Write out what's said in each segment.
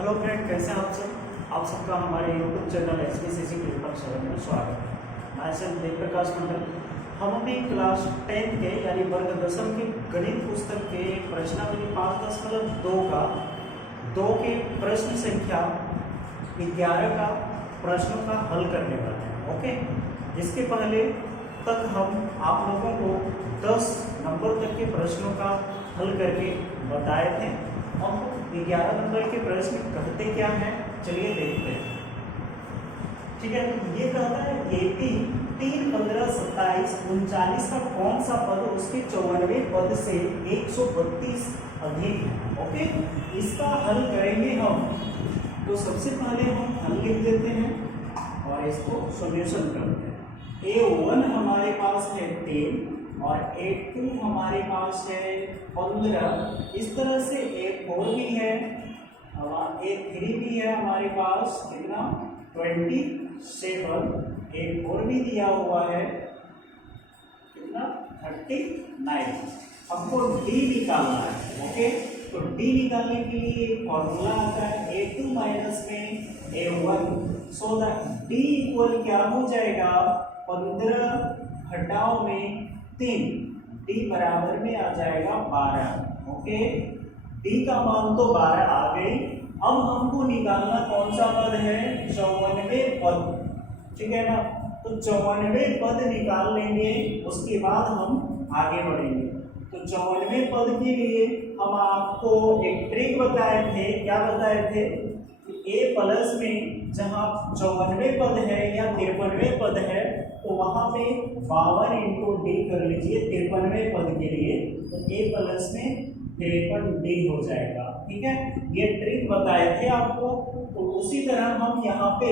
Hello friend, कैसे हैं आप सब। आप सबका हमारे यूट्यूब चैनल SBCC पेपर 7 में स्वागत है। मैं सेल्फ देव प्रकाश मंडल। हम अभी क्लास 10 के यानी वर्ग दशम के गणित पुस्तक के प्रश्नावली 5.2 का 2 के प्रश्न संख्या 11 का प्रश्नों का हल करने वाले हैं। ओके, इसके पहले तक हम आप लोगों को 10 नंबर तक के प्रश्नों का हल करके बताए थे। अब 11 नंबर के प्रश्न कहते क्या हैं, चलिए देखते हैं। ठीक है, ये कहता है AP 3, 15, 27, 39 का कौन सा पद उसके 94 पद से 132 अधिक है। ओके, इसका हल करेंगे हम। तो सबसे पहले हम हल लिख देते हैं और इसको सॉल्यूशन करते हैं। A1 हमारे पास है 10 और A2 हमारे पास है 15। इस तरह से A4 भी है और A3 भी है हमारे पास, कितना 27। A4 भी दिया हुआ है, कितना 39। हमको D निकालना है। ओके, तो D निकालने के लिए एक फॉर्मूला आता है A2 माइनस में A1, so that D equal क्या हो जाएगा, 15 घटाओ में 3, D बराबर में आ जाएगा 12। ओके, D का मान तो 12 आ गई। अब हमको निकालना कौन सा पद है, 94 पद। ठीक है ना, तो 94 पद निकाल लेंगे, उसके बाद हम आगे बढ़ेंगे। तो 94 पद के लिए हम आपको एक ट्रिक बताए थे। क्या बताए थे कि A प्लस में जहाँ 94 पद है या 53 पद है तो वहां पे 52 इंटू D कर लीजिए 53 पद के लिए, तो A प्लस में 53D हो जाएगा। ठीक है, ये ट्रिक बताए थे आपको। तो उसी तरह हम यहाँ पे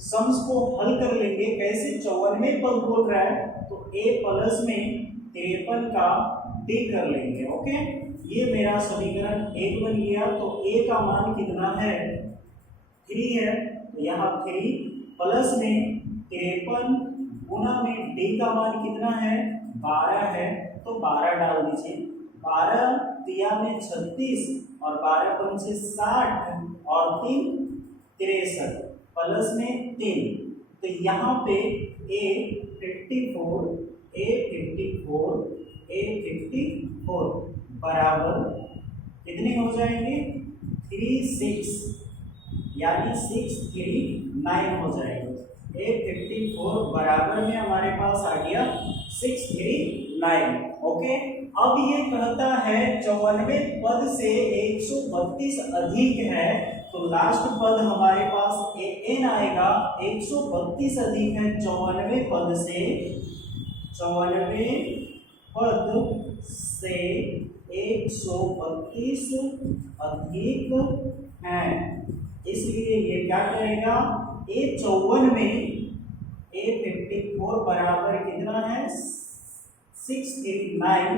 सम्स को हल कर लेंगे। कैसे, 94 पद बोल रहा है तो A प्लस में 53 का D कर लेंगे। ओके, ये मेरा समीकरण 1 बन गया। तो A का मान कितना है, 3 है, तो यहाँ 3 प्लस में 53 गुना में D का मान कितना है, 12 है, तो 12 डाल दीजिए। 12 दिया में 36 और 12 पंचे 60 और 3 63 प्लस में 3, तो यहाँ पे A54 बराबर कितने हो जाएंगे, 36, यानी 639 हो जाएगा। A54 बराबर में हमारे पास आ गया 639। ओके, अब ये कहता है 94 पद से 132 अधिक है, तो लास्ट पद हमारे पास An आएगा। 132 अधिक है 94 पद से, 94 पद से 132 अधिक है, इसलिए ये क्या करेगा, A54 में A54 बराबर कितना है, 689,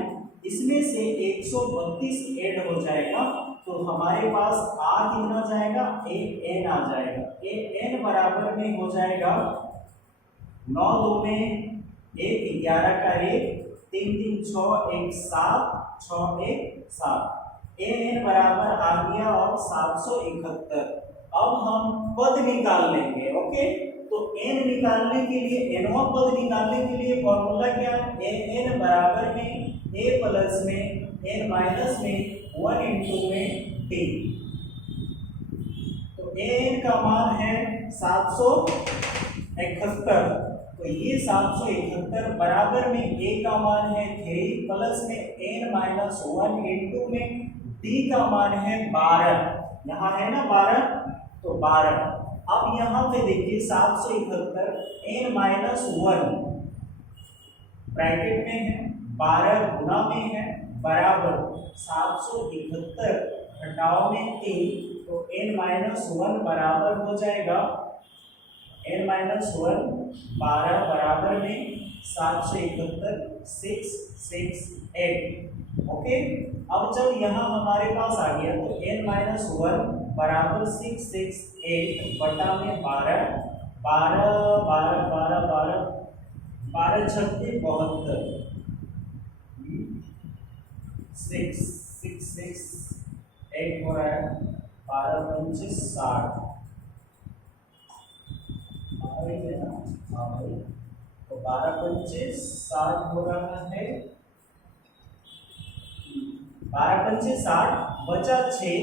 इसमें से 132 ऐड हो जाएगा, तो हमारे पास आ कितना जाएगा, An आ जाएगा। An बराबर में हो जाएगा 9 2 में 1, 11 का 1, 3 3 6 1 7, 6 1 7। An बराबर आ गया और 771। अब हम पद निकाल लेंगे। ओके, तो n निकालने के लिए, nवां पद निकालने के लिए फॉर्मूला क्या है, an बराबर में a प्लस में n माइनस में 1 इंटू में d। तो an का मान है 771, तो ये 771 बराबर में a का मान है 3 प्लस में n माइनस 1 इंटू में d का मान है 12। यहाँ है ना 12, तो 12। अब यहाँ पे देखिए 771 n माइनस 1 ब्रैकेट में है, 12 गुना में है, बराबर 771 घटाओ में 3, तो n माइनस 1 बराबर हो जाएगा, n माइनस 1 12 बराबर में 771 668। ओके, अब जब यहाँ हमारे पास आ गया तो n माइनस 1 बराबर 668 बटा में 12, 12 12 12 12 12 छक्के 72, 6 6 6 8 हो रहा है 12 पंचे 60, है ना? हाँ भाई, तो 12 पंचे 60 हो रहा है, 12 पंचे 60 बचा 6,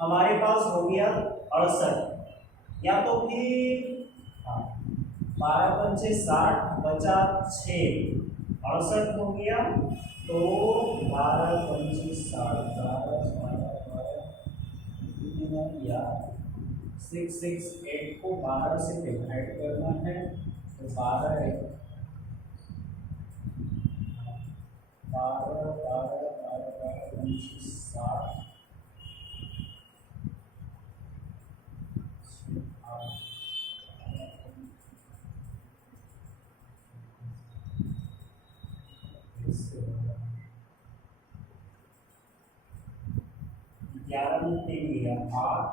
हमारे पास हो गया 68, या तो फिर हाँ 12 पंचे 60 बचा 6 68 हो गया, तो 12 पंचे 60 या 668 को 12 से डिवाइड करना है, तो 12 है 12 12 12 12 पंचे 60 11 में 3 गया 8,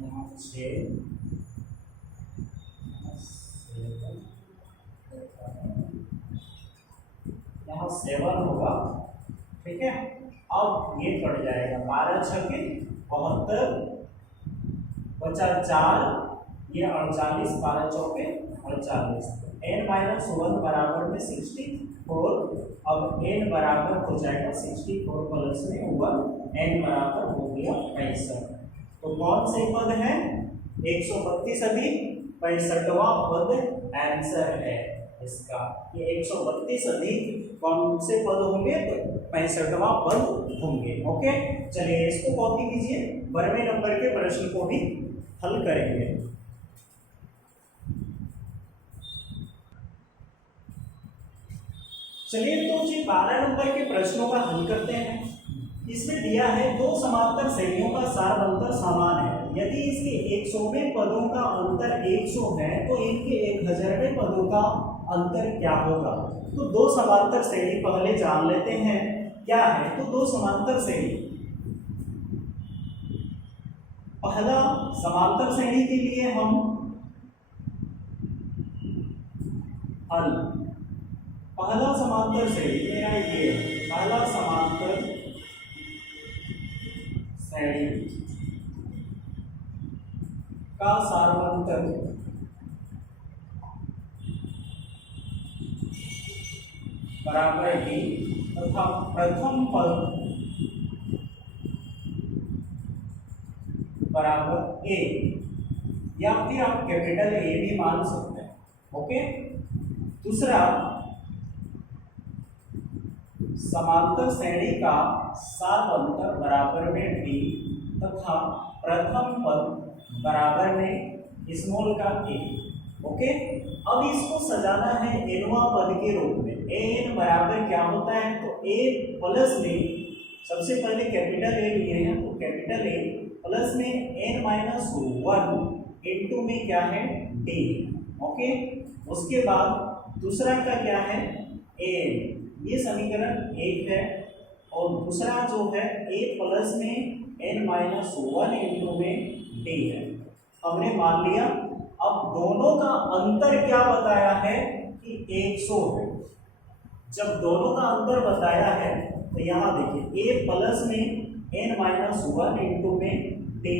यहाँ 6, यहाँ 7 होगा, ठीक है। अब ये कट जाएगा, 12 छके 72 बचा 4, ये 48, 12 चौके 48, n-1 बराबर में 64, अब n बराबर हो जाएगा 64 प्लस में 1, n बराबर हो गया 65। तो कौन से पद है? 132 अधिक 65वां पद आंसर है इसका। ये 132 अधिक कौन से पद होंगे? तो 65वां पद होंगे। ओके, चलिए इसको कॉपी कीजिए, 12वें नंबर के प्रश्न को भी हल करेंगे। चलिए तो जी 12 नंबर के प्रश्नों का हल करते हैं। इसमें दिया है दो समांतर श्रेणियों का सार अंतर समान है, यदि इसके 100वें पदों का अंतर 100 है तो इनके 1000वें पदों का अंतर क्या होगा? तो दो समांतर श्रेणी पहले जान लेते हैं क्या है। तो दो समांतर श्रेणी, पहला समांतर श्रेणी के लिए हम हल, पहला समांतर श्रेणी मेरा ये है, पहला समांतर श्रेणी का सारवंतर बराबर डी तथा प्रथम पद बराबर ए, या फिर आप कैपिटल ए भी मान सकते हैं। ओके, दूसरा समांतर श्रेणी का सारवंतर बराबर में डी तथा प्रथम पद बराबर में स्मॉल का ए। ओके, अब इसको सजाना है एनवा पद के रूप में। ए एन बराबर क्या होता है? तो ए प्लस में सबसे पहले कैपिटल ए लिए हैं, तो कैपिटल ए प्लस में n-1 इंटू में क्या है? डी। ओके, उसके बाद दूसरा का क्या है? ए, ये समीकरण 1 है, और दूसरा जो है ए प्लस में n-1 इंटू में डी है। हमने मान लिया। अब दोनों का अंतर क्या बताया है? कि 100 है। जब दोनों का अंतर बताया है तो यहाँ देखिए ए प्लस में n-1 इंटू में डी,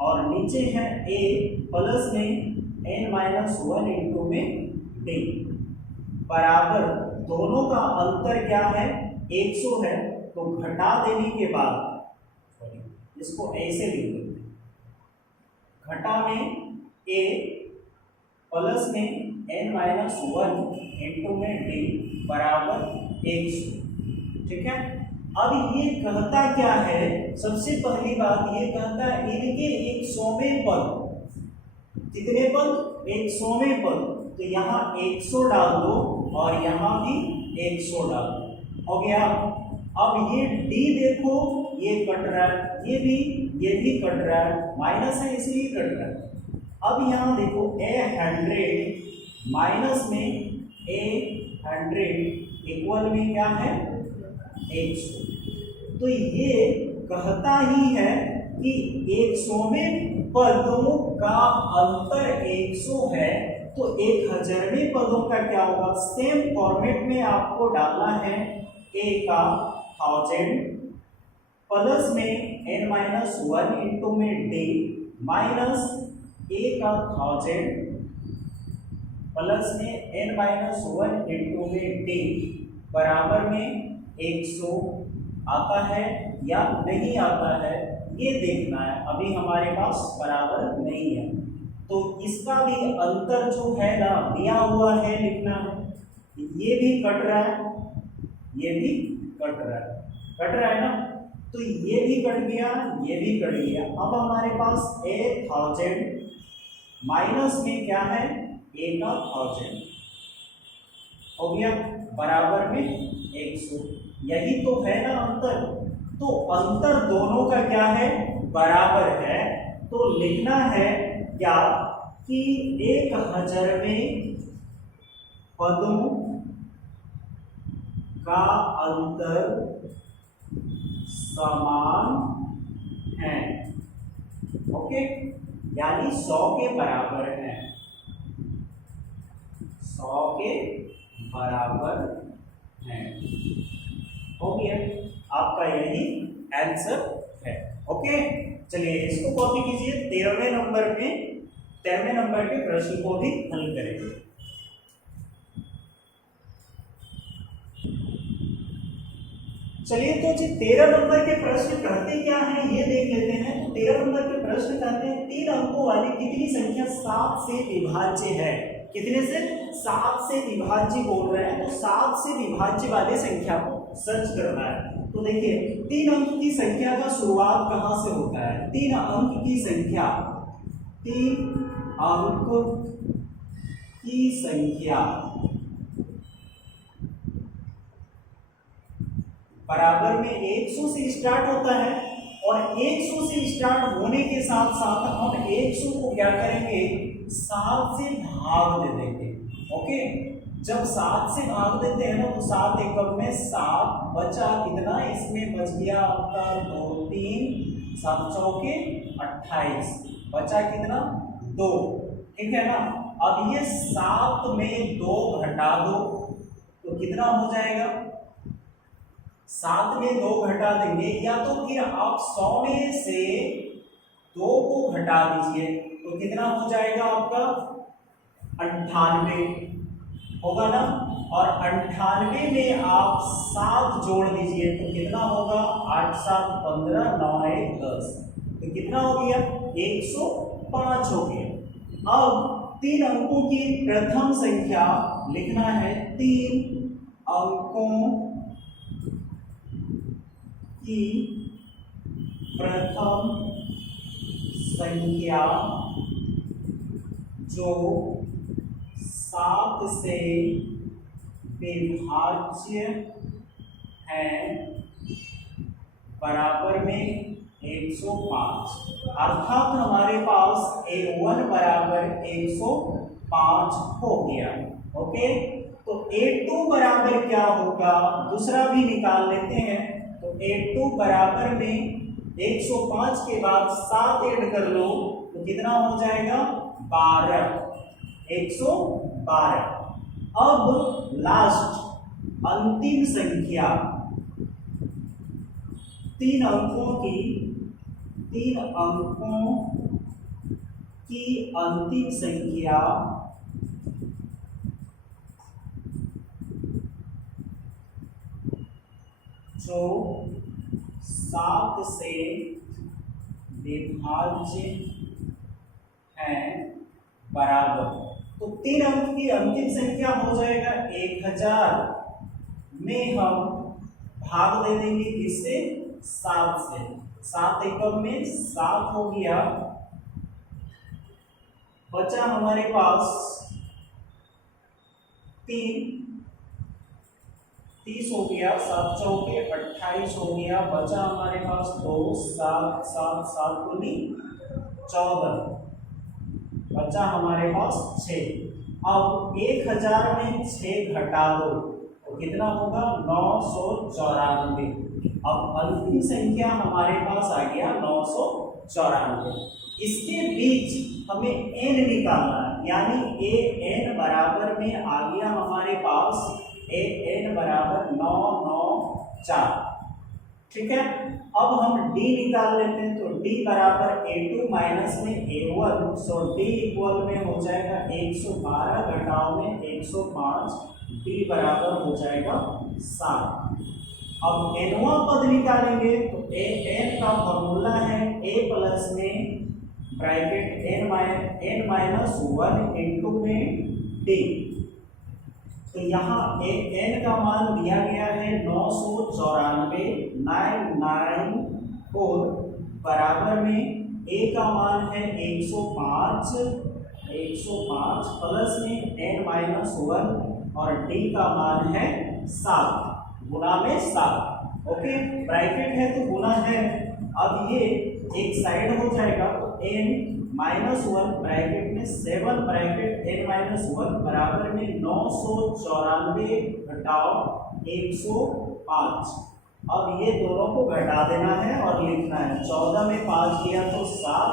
और नीचे है ए प्लस में n-1 इंटू में डी बराबर, दोनों का अंतर क्या है? 100 है। तो घटा देने के बाद इसको ऐसे लिख देते हैं, घटा में ए प्लस में n-1 इंटू में डी बराबर 100। ठीक है, अब ये कहता क्या है? सबसे पहली बात ये कहता है इनके 100वें पद, कितने पद? 100वें पद, तो यहाँ 100 डाल दो और यहाँ भी 100 डाल दो, हो गया। अब ये डी देखो, ये कट रहा है, ये भी कट रहा है, माइनस है इसलिए कट रहा है। अब यहाँ देखो A100 माइनस में A100 इक्वल में क्या है? 100। तो ये कहता ही है कि 100वें पदों का अंतर 100 है, तो 1000वें पदों का क्या होगा? सेम फॉर्मेट में आपको डालना है, ए का 1000 प्लस में n-1 इंटू में d माइनस 1000 प्लस में n-1 इंटू में d बराबर में 100 आता है या नहीं आता है, ये देखना है। अभी हमारे पास बराबर नहीं है, तो इसका भी अंतर जो है ना दिया हुआ है लिखना है। ये भी कट रहा है, ये भी कट रहा है ना, तो ये भी कट गया, ये भी कट गया। अब हमारे पास 1000 माइनस में क्या है 1000 हो गया बराबर में 100। यही तो है ना अंतर। तो अंतर दोनों का क्या है बराबर है, तो लिखना है क्या कि 1000वें पदों का अंतर समान है। ओके, यानी 100 के बराबर है, 100 के बराबर है। हो गया, आपका यही आंसर है। ओके, चलिए इसको कॉपी कीजिए। 13वें नंबर के प्रश्न को भी हल करेंगे। चलिए तो जी 13 नंबर के प्रश्न कहते क्या हैं ये देख लेते हैं। तो 13 नंबर के प्रश्न कहते हैं 3 अंकों वाली कितनी संख्या 7 से विभाज्य है। कितने से 7 से विभाज्य बोल रहे हैं, तो 7 से विभाज्य वाली संख्या को सर्च करना है। तो देखिए 3 अंक की संख्या का शुरुआत कहां से होता है। 3 अंक की संख्या, 3 अंक की संख्या बराबर में 100 से स्टार्ट होता है, और 100 से स्टार्ट होने के साथ साथ हम 100 को क्या करेंगे 7 से भाग दे देंगे। ओके, जब 7 से भाग देते हैं ना तो 7 एकम में 7 बचा कितना, इसमें बच गया आपका 2 3 7 चौके 28, बचा कितना 2, ठीक है ना। अब ये 7 में 2 घटा दो तो कितना हो जाएगा, 7 में 2 घटा देंगे, या तो फिर आप 100 में से 2 को घटा दीजिए तो कितना हो जाएगा आपका 98 होगा ना। और 98 में आप 7 जोड़ दीजिए तो कितना होगा 8 7 15 9 1 10, तो कितना हो गया 105 हो गया। अब 3 अंकों की प्रथम संख्या लिखना है। 3 अंकों की प्रथम संख्या जो 7 से विभाज्य है बराबर में 105, अर्थात हमारे पास A1 बराबर 105 हो गया। ओके, तो A2 बराबर क्या होगा दूसरा भी निकाल लेते हैं। तो A2 बराबर में 105 के बाद 7 ऐड कर लो तो कितना हो जाएगा 12, 112। अब लास्ट अंतिम संख्या 3 अंकों की अंतिम संख्या जो 7 से विभाज्य है बराबर, तो 3 अंक की अंतिम संख्या हो जाएगा 1000 में हम भाग दे देंगे किससे 7 से, 7 एकम में 7 हो गया, बचा हमारे पास 3 30 हो गया, 7 चौके 28 हो गया, बचा हमारे पास 2 7 7 7 दूनी 14, बचा हमारे पास 6। अब 1000 में 6 घटा दो तो कितना होगा 994। अब अंतिम संख्या हमारे पास आ गया 994। इसके बीच हमें n निकालना है, यानी an बराबर में आ गया हमारे पास an बराबर 994। ठीक है। अब हम d निकाल लेते हैं, तो d बराबर a2 माइनस में a1, सो d इक्वल में हो जाएगा 112 घटाव में 105, d बराबर हो जाएगा 7। अब nवां पद निकालेंगे, तो n का फॉर्मूला है a प्लस में ब्रैकेट n माइनस 1 इंटू में d। तो यहाँ n का मान दिया गया है 994 994 बराबर में a का मान है 105 प्लस में n माइनस 1 और d का मान है 7 गुना में 7। ओके, ब्रैकेट है तो गुना है। अब ये एक साइड हो जाएगा, तो n माइनस 1 ब्रैकेट में 7 ब्रैकेट n माइनस 1 बराबर में 994 घटाव 105। अब ये दोनों को घटा देना है और लिखना है। 14 में 5 किया तो 7,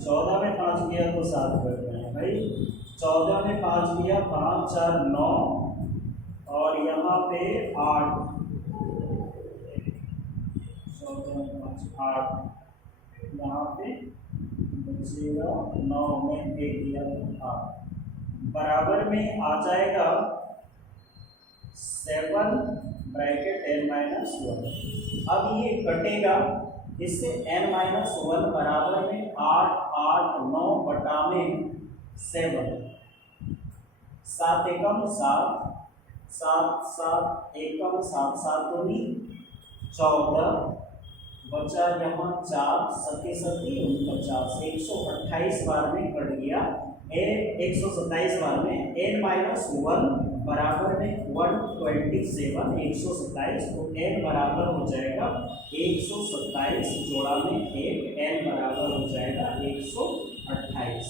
14 में 5 किया तो 7 करते हैं भाई। 14 में 5 किया 5 4 9 और यहाँ पे 8, 14 में 5 8, यहाँ पे 9 में 1 दिया तो 8 बराबर में आ जाएगा 7 ब्रैकेट n माइनस 1। अब ये कटेगा, इससे n माइनस 1 बराबर में 8 8 9 बटा में 7, 7 एकम 7 7 7 एकम 7 7 दूनी 14 बचा यहाँ 4 सती 49, 128 बार में कट गया। 127 बार में n माइनस 1 बराबर में 127, 127, तो n बराबर हो जाएगा 127 जोड़ा में 1, n बराबर हो जाएगा 128।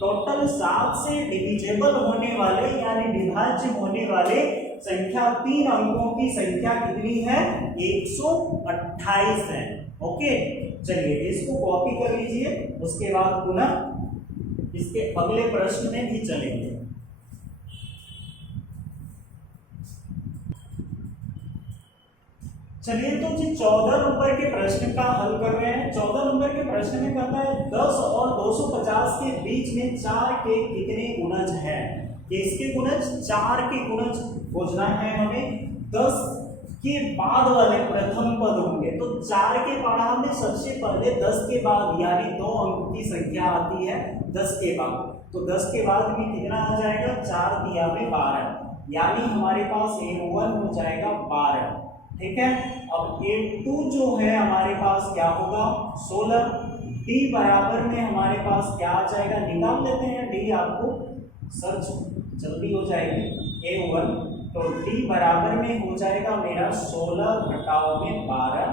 टोटल 7 से डिविजेबल होने वाले यानी विभाज्य होने वाले संख्या 3 अंकों की संख्या कितनी है? 128 है। ओके, चलिए इसको कॉपी कर लीजिए, उसके बाद पुनः इसके अगले प्रश्न में भी चलेंगे। चलिए तो जी 14 नंबर के प्रश्न का हल कर रहे हैं। 14 नंबर के प्रश्न में कहता है 10 और 250 के बीच में 4 के कितने गुणज हैं? इसके गुणज 4 के गुणज खोजना है हमें। 10 के बाद वाले प्रथम पद होंगे, तो 4 के पढ़ा में सबसे पहले 10 के बाद यानी 2 अंक की संख्या आती है 10 के बाद, तो 10 के बाद भी कितना आ जाएगा? 4 दिया में 12, यानी हमारे पास A1 हो जाएगा 12। ठीक है। अब A2 जो है हमारे पास क्या होगा? 16। D बराबर में हमारे पास क्या आ जाएगा? निकाल लेते हैं, D आपको सर्च जल्दी हो जाएगी। A1 तो D बराबर में हो जाएगा मेरा 16 घटाव में 12,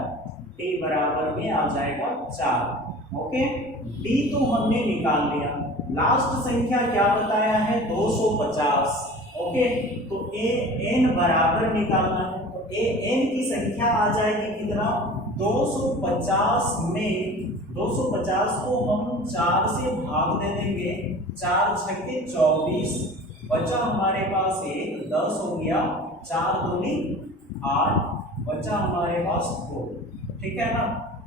D बराबर में आ जाएगा 4। ओके, D तो हमने निकाल लिया। लास्ट संख्या क्या बताया है? 250। ओके, तो AN बराबर निकालना है, तो AN की संख्या आ जाएगी कितना? 250 में 250 को हम 4 से भाग दे देंगे, 4 छक्के 24, बचा हमारे पास 1, 10 हो गया, 4 दूनी 8, बचा हमारे पास 2। ठीक है ना।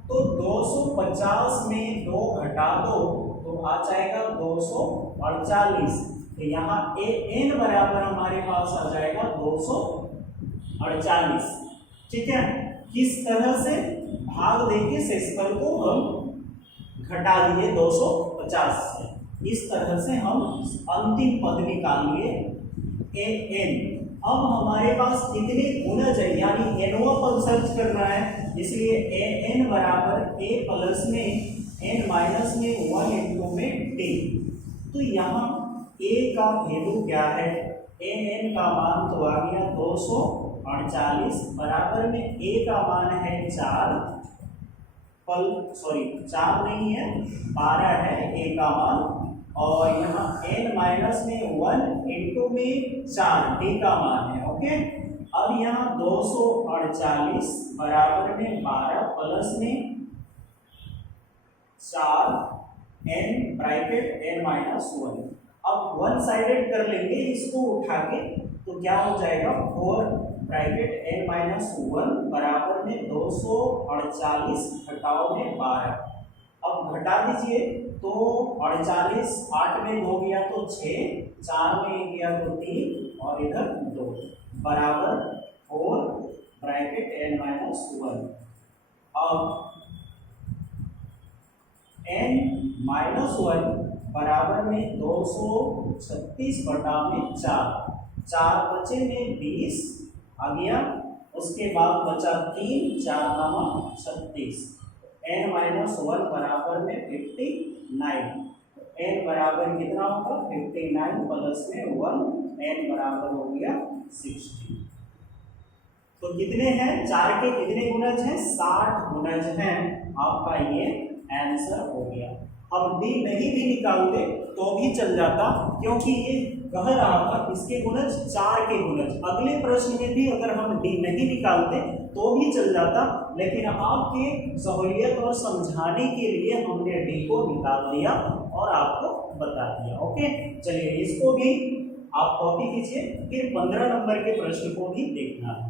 तो 250 में 2 घटा दो तो आ जाएगा 248। तो यहाँ AN बराबर हमारे पास आ जाएगा 248। ठीक है। किस तरह से? भाग देके शेषफल को हम घटा दिए 250 से, इस तरह से हम अंतिम पद निकाल लिए AN। अब हमारे पास कितने गुणज है यानी nवां पद सर्च करना है, इसलिए AN बराबर A प्लस में n माइनस में 1 इंटू में D। तो यहाँ A का वैल्यू क्या है? AN का मान तो आ गया 248 बराबर में A का मान है 4, सॉरी 4 नहीं है 12 है A का मान, और यहाँ n माइनस में 1 इंटू में 4 D का मान है। ओके, अब यहाँ 248 बराबर में 12 प्लस में 4 n ब्रैकेट n माइनस 1। अब वन साइडेड कर लेंगे इसको उठा के, तो क्या हो जाएगा 4 ब्रैकेट n माइनस 1 बराबर में 248 घटाओ में 12। अब घटा दीजिए तो 48 8 में 2 गया तो 6, 4 में गया तो 3 और इधर 2 बराबर 4 ब्रैकेट n माइनस 1। अब n माइनस 1 बराबर में 236 बटा में 4, 4 बचे में 20 आ गया, उसके बाद बचा 3, 4 नामा 36, n माइनस 1 बराबर में 59, n बराबर कितना होगा 59 प्लस में 1, n बराबर हो गया 60। तो कितने हैं, 4 के कितने गुणज हैं, 60 गुणज हैं। आपका ये आंसर हो गया। अब डी नहीं भी निकालते तो भी चल जाता, क्योंकि ये कह रहा था इसके गुणज 4 के गुणज। अगले प्रश्न में भी अगर हम डी नहीं निकालते तो भी चल जाता, लेकिन आपके सहूलियत और समझाने के लिए हमने डी को निकाल दिया और आपको बता दिया। ओके, चलिए इसको भी आप कॉपी कीजिए, फिर 15 नंबर के प्रश्न को भी देखना है।